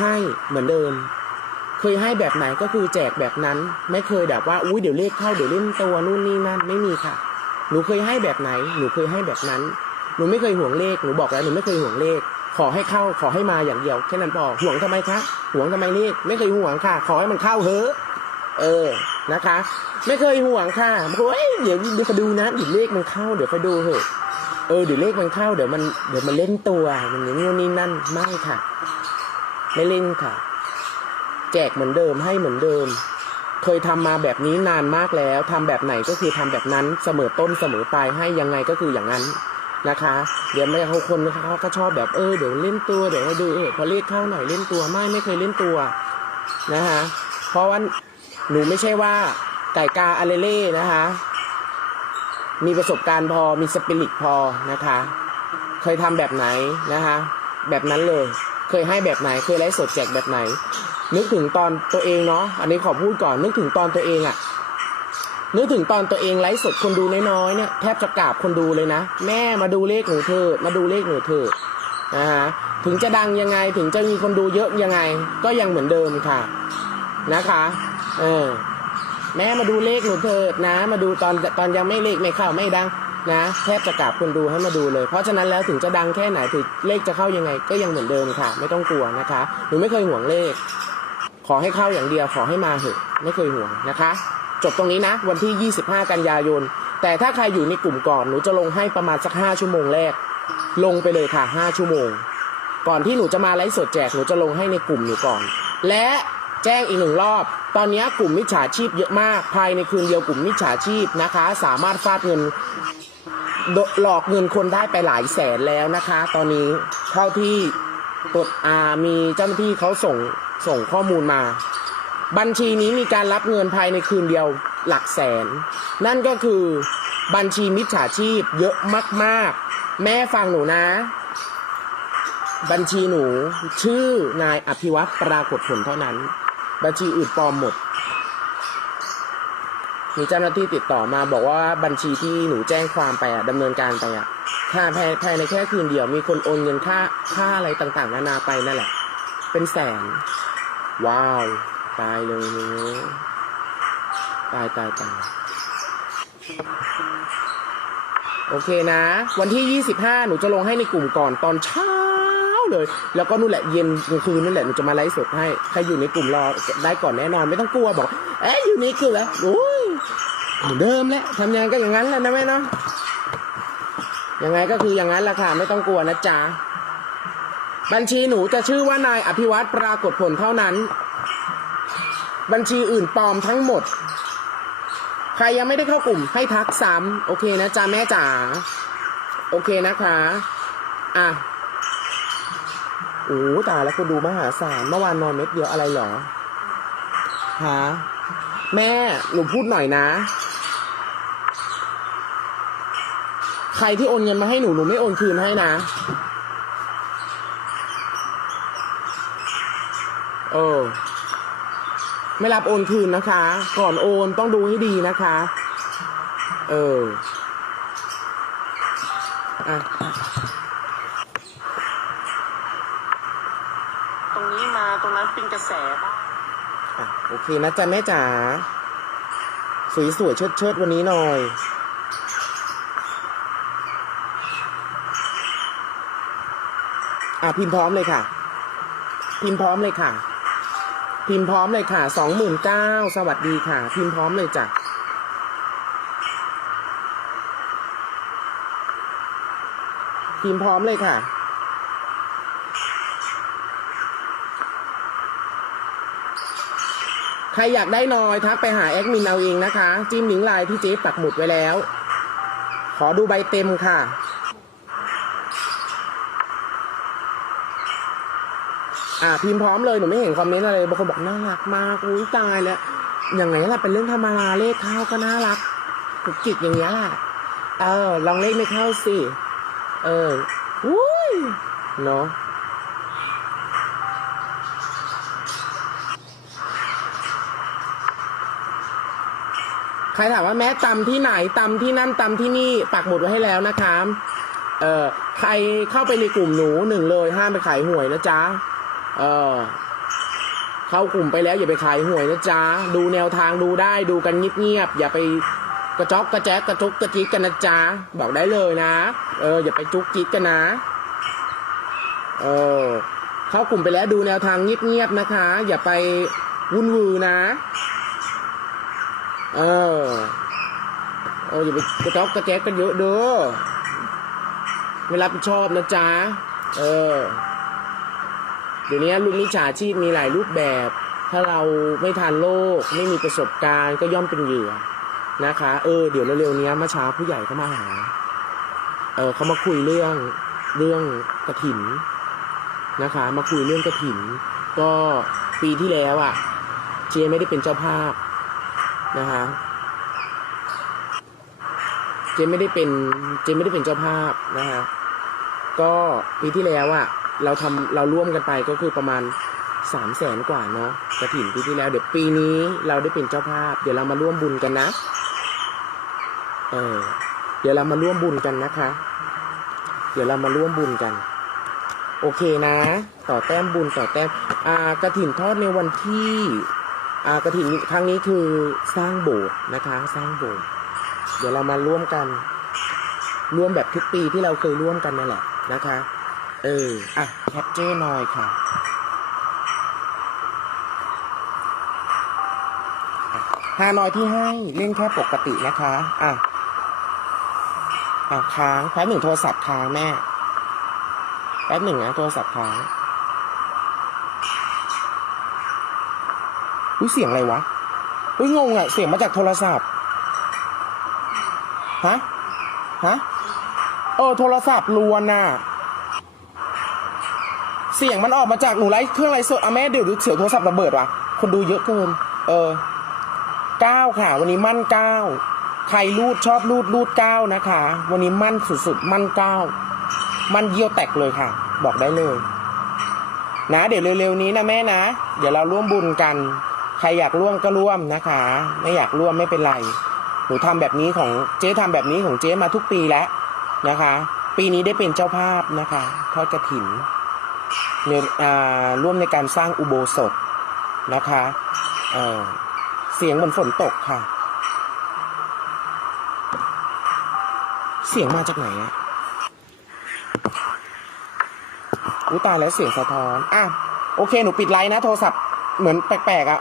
ให้เหมือนเดิม เคยให้แบบไหนก็คือแจกแบบนั้น ไม่เคยแบบว่าอุ้ยเดี๋ยวเลขเข้าเดี๋ยวเล่นตัวนู่นนี่นั่นไม่มีค่ะ หนูเคยให้แบบไหน หนูเคยให้แบบนั้น หนูไม่เคยห่วงเลขหนูบอกแล้วหนูไม่เคยห่วงเลข ขอให้เข้าขอให้มาอย่างเดียวแค่นั้นพอห่วงทำไมคะห่วงทำไมเลขไม่เคยห่วงค่ะ ขอให้มันเข้าเถอะเออนะคะ ไม่เคยห่วงค่ะบอกว่าเอ้ยเดี๋ยวเดี๋ยวขาดูนะเดี๋ยวเลขมันเข้าเดี๋ยวเขาดูเถอะเออเดี๋ยวเลขมันเข้าเดี๋ยวมันเดี๋ยวมันเล่นตัวอย่างนี้นู่นนี่นั่นไม่ค่ะ ไม่เล่นค่ะ แจกเหมือนเดิมให้เหมือนเดิม เคยทำมาแบบนี้นานมากแล้วทำแบบไหนก็คือทำแบบนั้นเสมอต้นเสมอปลายให้ยังไงก็คืออย่างนั้นนะคะ เดี๋ยวไม่เขาคนเขาก็ชอบแบบเออเดี๋ยวเล่นตัวเดี๋ยวให้ดูเออพอเลขเข้าหน่อยเล่นตัวไม่ไม่เคยเล่นตัวนะคะเพราะว่าหนูไม่ใช่ว่าไก่กาอาเลเล่นะคะ มีประสบการณ์พอมีสปิริตพอนะคะ เคยทำแบบไหนนะคะ แบบนั้นเลย เคยให้แบบไหน เคยไลฟ์สดแจกแบบไหน นึกถึงตอนตัวเองเนาะอันนี้ขอพูดก่อนนึกถึงตอนตัวเองอะนึกถึงตอนตัวเองไลฟ์สดคนดูน้อยๆเนี่ยแทบจะกราบคนดูเลยนะ แม่มาดูเลขหนูเถอมาดูเลขหนูเถอนะฮะถึงจะดังยังไงถึงจะมีคนดูเยอะยังไง ก็ยังเหมือนเดิมค่ะนะคะเออแม่มาดูเลขหนูเถิดนะ มาดูตอนตอนยังไม่เลขไม่เข้าไม่ดัง นะแทบจะกราบคนดูให้มาดูเลย เพราะฉะนั้นแล้วถึงจะดังแค่ไหนถึงเลขจะเข้ายังไง ก็ยังเหมือนเดิมค่ะ ไม่ต้องกลัวนะคะหนูไม่เคยห่วงเลข ขอให้เข้าอย่างเดียวขอให้มาเถอะไม่เคยห่วงนะคะ จบตรงนี้นะ วันที่ 25 กันยายน แต่ถ้าใครอยู่ในกลุ่มก่อนหนูจะลงให้ประมาณสัก 5 ชั่วโมงแรก ลงไปเลยค่ะ 5 ชั่วโมง ก่อนที่หนูจะมาไลฟ์สดแจกหนูจะลงให้ในกลุ่มหนูก่อน และแจ้งอีกหนึ่งรอบ ตอนนี้กลุ่มมิจฉาชีพเยอะมาก ภายในคืนเดียวกลุ่มมิจฉาชีพนะคะ สามารถฟาดเงิน หลอกเงินคนได้ไปหลายแสนแล้วนะคะ ตอนนี้เท่าที่ตรวจอามีเจ้าหน้าที่เขาส่งส่งข้อมูลมา บัญชีนี้มีการรับเงินภายในคืนเดียวหลักแสน นั่นก็คือบัญชีมิจฉาชีพเยอะมาก ๆ แม่ฟังหนูนะ บัญชีหนู ชื่อนายอภิวัตรปรากฏผลเท่านั้น บัญชีอื่นปลอมหมด มีเจ้าหน้าที่ติดต่อมาบอกว่าบัญชีที่หนูแจ้งความไปอะดำเนินการไปอะค่าภายในแค่คืนเดียว มีคนโอนเงินค่าค่าอะไรต่างๆ นานาไปนั่นแหละ เป็นแสน ว้าว ตายเลยหนูตายตายตายโอเคนะ วันที่ 25 หนูจะลงให้ในกลุ่มก่อนตอนเช้าเลย แล้วก็นู่นแหละเย็นกลางคืนนั่นแหละหนูจะมาไลฟ์สดให้ ใครอยู่ในกลุ่มรอได้ก่อนแน่นอนไม่ต้องกลัวบอก เอ๊ะอยู่ในกลุ่มแล้วโอ้ เหมือนเดิมแหละทำยังไงก็อย่างนั้นแหละนะแม่เนาะยังไงก็คืออย่างนั้นแหละค่ะไม่ต้องกลัวนะจ๊ะบัญชีหนูจะชื่อว่านายอภิวัตรปรากฏผลเท่านั้น บัญชีอื่นปลอมทั้งหมด ใครยังไม่ได้เข้ากลุ่มให้ทักซ้ำโอเคนะจ๊ะแม่จ๋าโอเคนะคะ อะโอ้ตาแล้วคุณดูมหาศาลเมื่อวานนอนเม็ดเดียวอะไรเหรอฮะแม่หนูพูดหน่อยนะ ใค รที่โอนเงินมาให้หนูหนูไม่โอนคืนให้นะ เออ ไม่รับโอนคืนนะคะ ก่อนโอนต้องดูให้ดีนะคะ เออ อะ ตรงนี้มาตรงนั้นเป็นกระแสบ้างอะ โอเคนะจ๊ะแม่จ๋าสวยสวยๆเชิดเชิดๆวันนี้หน่อย อะพิมพ์พร้อมเลยค่ะ พิมพ์พร้อมเลยค่ะ พิมพ์พร้อมเลยค่ะสองหมื่นเก้าสวัสดีค่ะ พิมพ์พร้อมเลยจ้ะพิมพ์พร้อมเลยค่ะใครอยากได้นอยทักไปหาแอดมินเอาเองนะคะ จิ้มลิงก์ไลน์ที่เจ๊ปักหมุดไว้แล้ว ขอดูใบเต็มค่ะ อ่าพิมพ์พร้อมเลยหนูไม่เห็นคอมเมนต์อะไรบางคนบอกน่ารักมากอุ้ยตายแล้วอย่างไงล่ะเป็นเรื่องธรรมดาเลขเข้าก็น่ารักกุกกิกอย่างเงี้ยแหละเออลองเลขไม่เข้าสิเอออุ้ยเนาะใครถามว่าแม่ตำที่ไหนตำที่นั่นตำที่นี่ปักหมุดไว้ให้แล้วนะคะ เอ่อ ใครเข้าไปในกลุ่มหนูหนึ่งเลยห้ามไปขายหวยนะจ๊ะ เออเข้ากลุ่มไปแล้วอย่าไปขายหวยนะจ๊ะ ดูแนวทางดูได้ดูกันเงียบๆอย่าไปกระจอกกระแจ๊กกระจุกกระจิกกันนะจ๊ะ บอกได้เลยนะ เออ อย่าไปจุกจิกกันนะ เออ เข้ากลุ่มไปแล้วดูแนวทางเงียบๆนะคะ อย่าไปวุ่นวือนะ เออ เอออย่าไปกระจอกกระแจกกันเยอะเด้อไม่รับผิดชอบนะจ๊ะ เออ เดี๋ยวนี้ลูกมิจฉาชีพมีหลายรูปแบบ ถ้าเราไม่ทันโลก ไม่มีประสบการณ์ก็ย่อมเป็นเหยื่อนะคะ เออเดี๋ยวเร็วๆนี้เมื่อเช้าผู้ใหญ่เขามาหา เออเขามาคุยเรื่องเรื่องกระถินนะคะ มาคุยเรื่องกระถิน ก็ปีที่แล้วอะ เจไม่ได้เป็นเจ้าภาพนะคะเจไม่ได้เป็นเจไม่ได้เป็นเจ้าภาพนะคะก็ปีที่แล้วอะ เราทำเราร่วมกันไปก็คือประมาณสามแสนกว่าเนาะกระถิ่นปีที่แล้ว เดี๋ยวปีนี้เราได้เป็นเจ้าภาพ เดี๋ยวเรามาร่วมบุญกันนะ เออ เดี๋ยวเรามาร่วมบุญกันนะคะ เดี๋ยวเรามาร่วมบุญกัน โอเคนะ ต่อแต้มบุญต่อแต้ม อ่ากระถิ่นทอดในวันที่ อ่ากระถิ่นครั้งนี้คือสร้างโบสถ์นะคะ สร้างโบสถ์เดี๋ยวเรามาร่วมกัน ร่วมแบบทุกปีที่เราเคยร่วมกันนั่นแหละนะคะ เออ อะ แคปเจอร์หน่อยค่ะฮานอยที่ให้เล่นแค่ปกตินะคะ อะ อะค้างแป๊บหนึ่งโทรศัพท์ค้างแม่ แป๊บหนึ่งนะโทรศัพท์ค้างอุ้ยเสียงอะไรวะอุ้ยงงอะเสียงมาจากโทรศัพท์ ฮะ ฮะ เออโทรศัพท์ลวนน่ะ เสียงมันออกมาจากหนูไลฟ์เครื่องไลฟ์สดอะแม่เดี๋ยวดูเสียวโทรศัพท์ระเบิดว่ะ คนดูเยอะเกิน เออเก้าค่ะ วันนี้มั่นเก้าใครรูดชอบรูดรูดเก้านะคะ วันนี้มั่นสุดๆ มั่นเก้ามั่นเยี่ยวแตกเลยค่ะ บอกได้เลย นะ เดี๋ยวเร็วๆนี้นะแม่นะ เดี๋ยวเราร่วมบุญกัน ใครอยากร่วมก็ร่วมนะคะ ไม่อยากร่วมไม่เป็นไรหนูทำแบบนี้ของเจ๊ทำแบบนี้ของเจ๊มาทุกปีแล้วนะคะ ปีนี้ได้เป็นเจ้าภาพนะคะ ทอดกระถิ่น ในร่วมในการสร้างอุโบสถนะคะเเสียงเหมือนฝนตกค่ะ เสียงมาจากไหนอะอุ้ตาแล้วเสียงสะท้อน อะ โอเค หนูปิดไลน์นะ โทรศัพท์เหมือนแปลกๆอะ